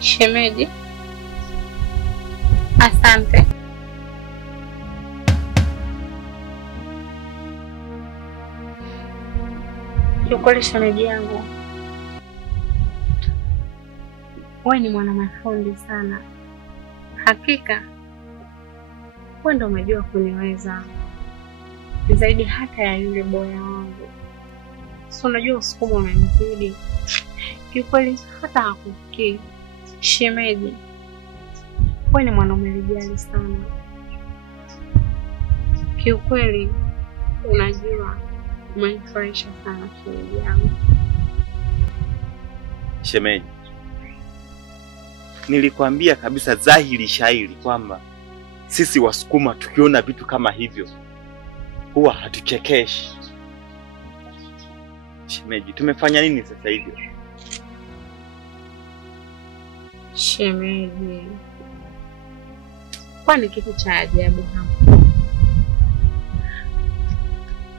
Shemeji, asante. Kiukweli shemeji yangu, wewe ni mwana mafundi sana. Hakika wewe ndio umejua kuniweza zaidi hata ya yule boya wangu. Si unajua usukumo umemzidi. Kiukweli hata hakufikii. Shemeji, wewe ni mwanaume lijali sana. Kiukweli unajua umenifurahisha sana shemeji yangu. Shemeji, nilikwambia kabisa dhahiri shahiri kwamba sisi Wasukuma tukiona vitu kama hivyo huwa hatuchekeshi. Shemeji, tumefanya nini sasa hivyo? Shemeji, kwani kitu cha ajabu hapo?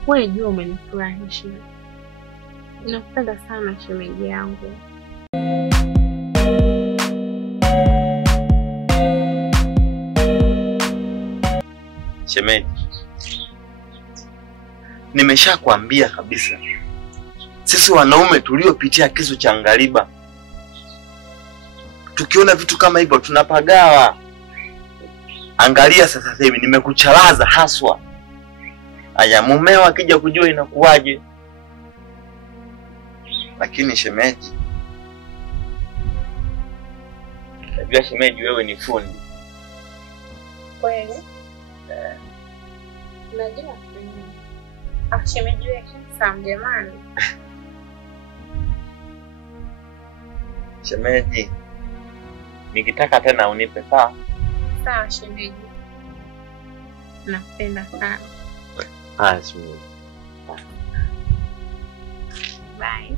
Wewe jua umenifurahisha. Nakupenda sana shemeji yangu. Shemeji, nimeshakwambia kabisa sisi wanaume tuliopitia kisu cha ngariba tukiona vitu kama hivyo tunapagawa. Angalia sasa hivi nimekuchalaza haswa. Aya, mumeo akija kujua inakuwaje? Lakini shemeji, najua shemeji wewe ni fundi. Kweli? Najua. Shemeji wewe handsome jamani. Shemeji, nikitaka tena unipe sawa? Sawa shemeji. Nakupenda sana. Shemeji. Bye.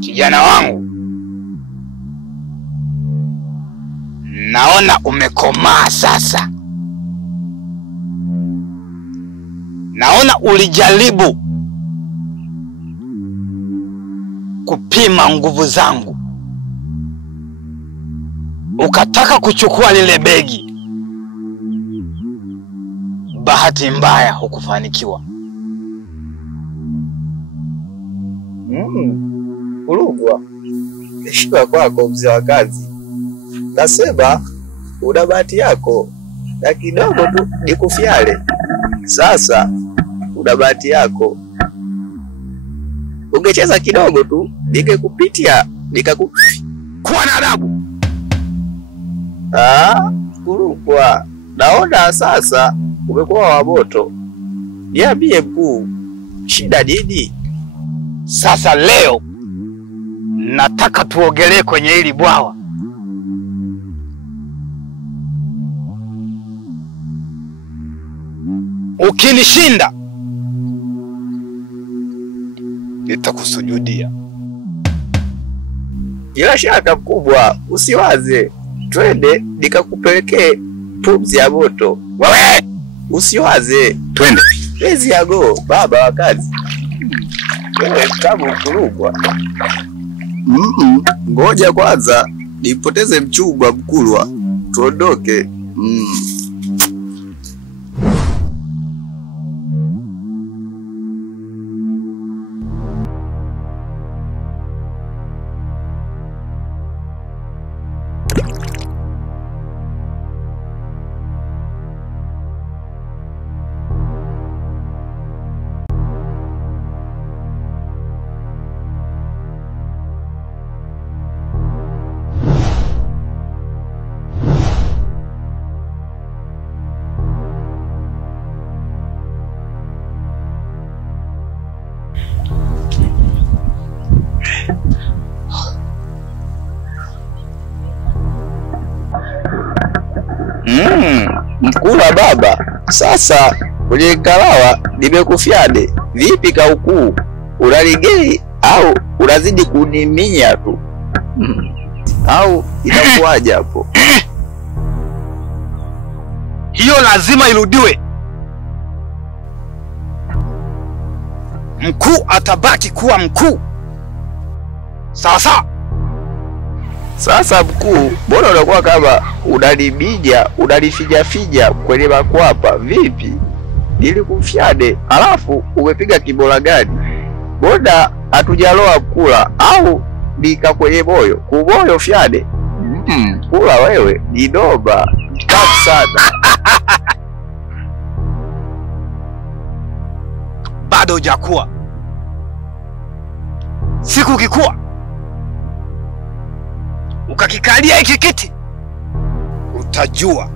Kijana wangu, naona umekomaa sasa. Naona ulijaribu kupima nguvu zangu, ukataka kuchukua lile begi. Bahati mbaya hukufanikiwa. Kulugwa. Heshima kwako mzee wa kazi. Nasema una bahati yako na kidogo tu nikufiale. Sasa una bahati yako. Ungecheza kidogo tu nikekupitia kuwa na adabu. Kulugwa. Naona sasa umekuwa wa moto. Niambie mkuu, shida nini? Sasa leo nataka tuogelee kwenye hili bwawa. Ukinishinda nitakusujudia. Bila shaka mkubwa, usiwaze. Twende nikakupelekee pumzi ya moto. Wewe usiwaze. Twende. Let's go, baba wa kazi. Wewe kama Kulugwa. Ngoja kwanza nipoteze mchungwa Mkulwa. Tuondoke. Mkula baba, sasa kwenye kalawa nimekufiade. Vipi kaukuu? Unaligei au unazidi kuniminya tu? Au inakuwaje hapo? Hiyo lazima irudiwe. Mkuu atabaki kuwa mkuu. Sasa Mkuu, mbona unakuwa kama unalifija kwenye makwapa? Vipi? Nilikufyade, alafu umepiga kibola gani? Mbona hatujaloa kula au nika kwenye moyo? Kumoyo fyade. Kula wewe ni doba. Tafu sana. bado hujakuwa. Siku ukikuwa ukakikalia hiki kiti, utajua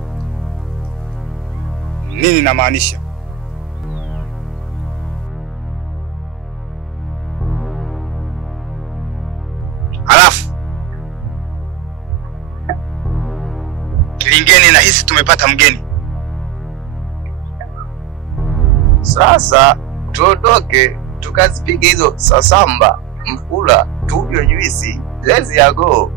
nini namaanisha. Halafu Kilingeni, nahisi tumepata mgeni. Sasa tuondoke tukazipige hizo sasamba. Mkula tunywe juisi. Let's go.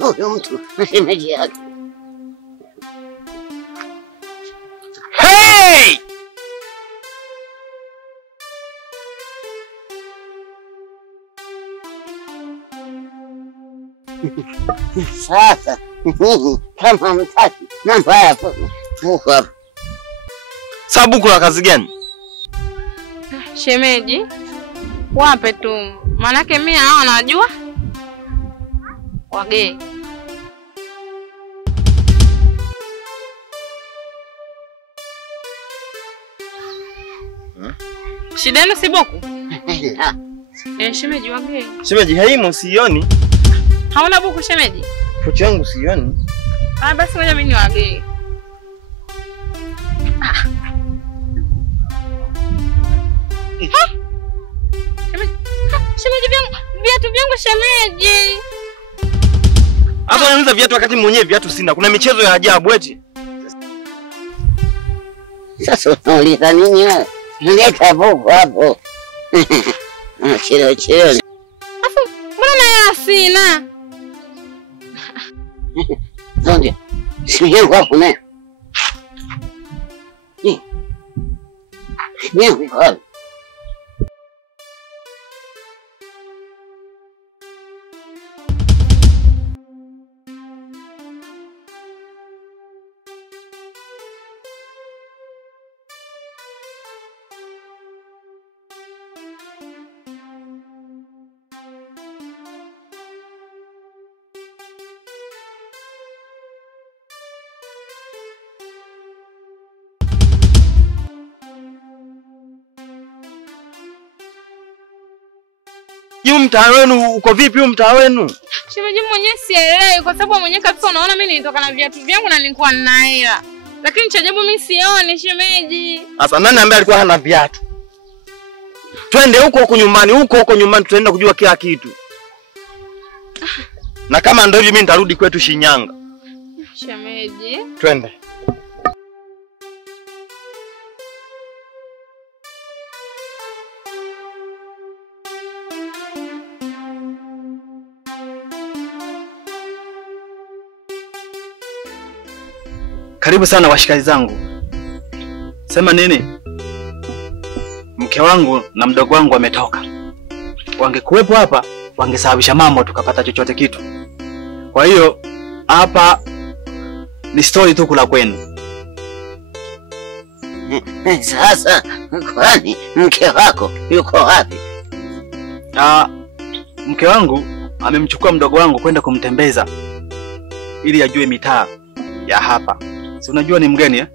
Huyo mtu na shemeji yake. Hey! Sasa kama mtaki namba yako fuka. Sabuku la kazi gani? Shemeji, wape tu. Manake mimi hao najua wageni. Shida yenu si boku? Shemeji wageni. Shemeji haimo sioni. Hauna buku shemeji? Pochi yangu sioni. Basi ngoja mimi ni wageni. Shemeji viatu vyangu shemeji. Hapo unauliza viatu wakati mwenyewe viatu sina. Kuna michezo ya ajabu eti. Sasa unauliza nini wewe? Nileta bubu hapo. Chilo. Afu mbona ya sina? Zonde. Simu hapo na. Simu hapo. Yu mtaa wenu uko vipi mtaa wenu? Shemeji mwenyewe sielewi kwa sababu mwenyewe kabisa unaona mimi nilitoka na viatu vyangu na nilikuwa nina hela. Lakini cha ajabu mimi sioni shemeji. Sasa nani ambaye alikuwa hana viatu? Twende huko nyumbani, tutaenda kujua kila kitu. Na kama ndio hivyo mimi nitarudi kwetu Shinyanga. Shemeji. Twende. Karibu sana washikaji zangu. Sema nini? Mke wangu na mdogo wangu wametoka. Wangekuwepo hapa, wangesababisha mambo tukapata chochote kitu. Kwa hiyo hapa ni story tu kula kwenu. Sasa kwani mke wako yuko wapi? Mke wangu amemchukua mdogo wangu kwenda kumtembeza ili ajue mitaa ya hapa. Si unajua ni mgeni eh?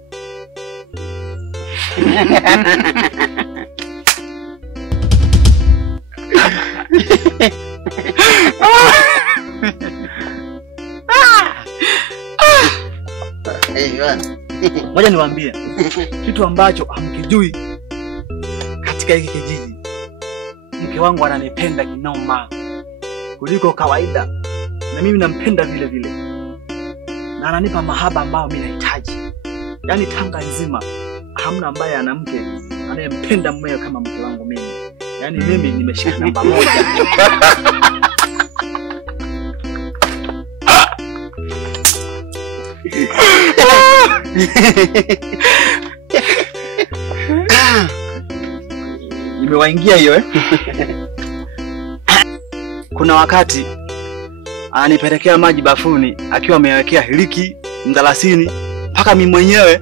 Ngoja niwaambie kitu ambacho hamkijui katika hiki kijiji. Mke wangu ananipenda kinoma kuliko kawaida, na mimi nampenda vile vile, na ananipa mahaba ambayo mimi nahitaji. Yaani Tanga nzima hamna ambaye ana mke anayempenda mume kama mke wangu mimi. Yaani mimi nimeshika namba 1. Nimewaingia hiyo eh? Kuna wakati ananipelekea maji bafuni akiwa amewekea hiliki, mdalasini, mpaka mimi mwenyewe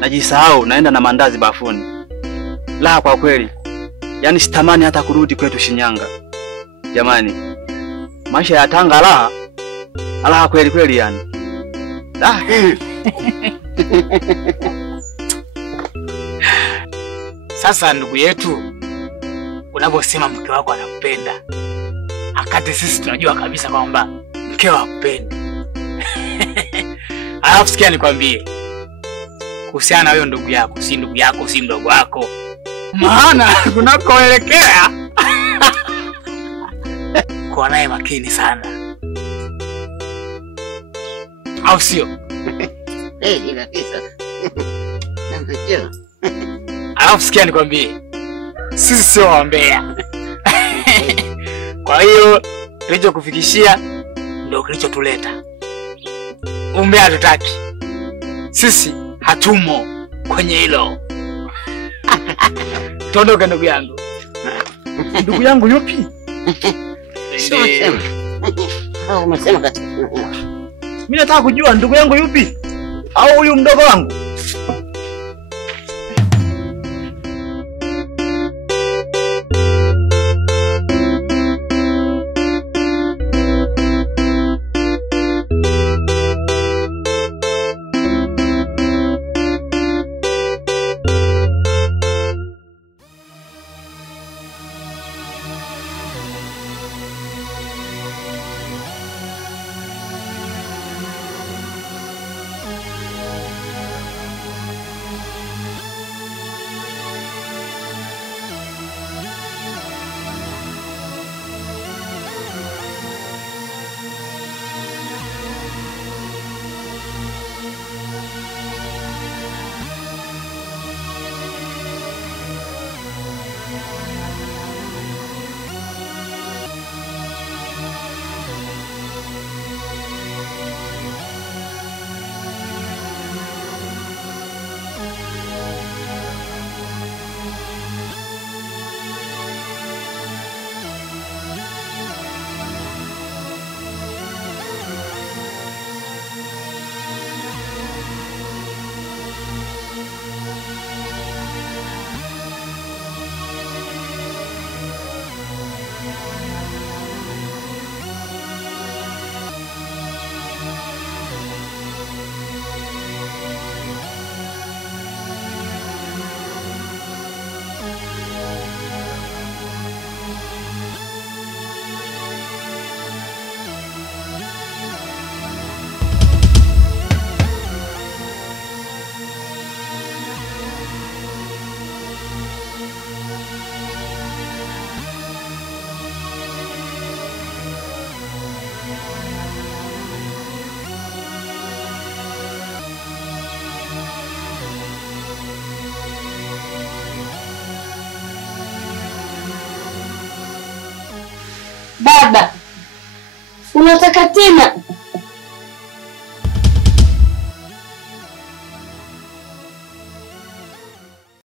najisahau naenda na mandazi bafuni. La, kwa kweli yani sitamani hata kurudi kwetu Shinyanga. Jamani, maisha ya Tanga raha kweli kweli yani. Sasa ndugu yetu, unaposema mke wako anakupenda, akati sisi tunajua kabisa kwamba mkeo hakupendi. Alafu sikia nikwambie kuhusiana na huyo ndugu yako, si ndugu yako, si mdogo wako. Maana kunakoelekea kwa naye makini sana. Au sio? Kabisa. Alafu sikia nikwambie, sisi sio wambea. Kwa hiyo tulichokufikishia ndio kilichotuleta. Umbea hatutaki. Sisi hatumo kwenye hilo. Tondoka ndugu yangu. Ndugu yangu yupi? Sema. Umesema katika. Mimi nataka kujua ndugu yangu yupi? Au huyu mdogo wangu? Baba, unataka tena?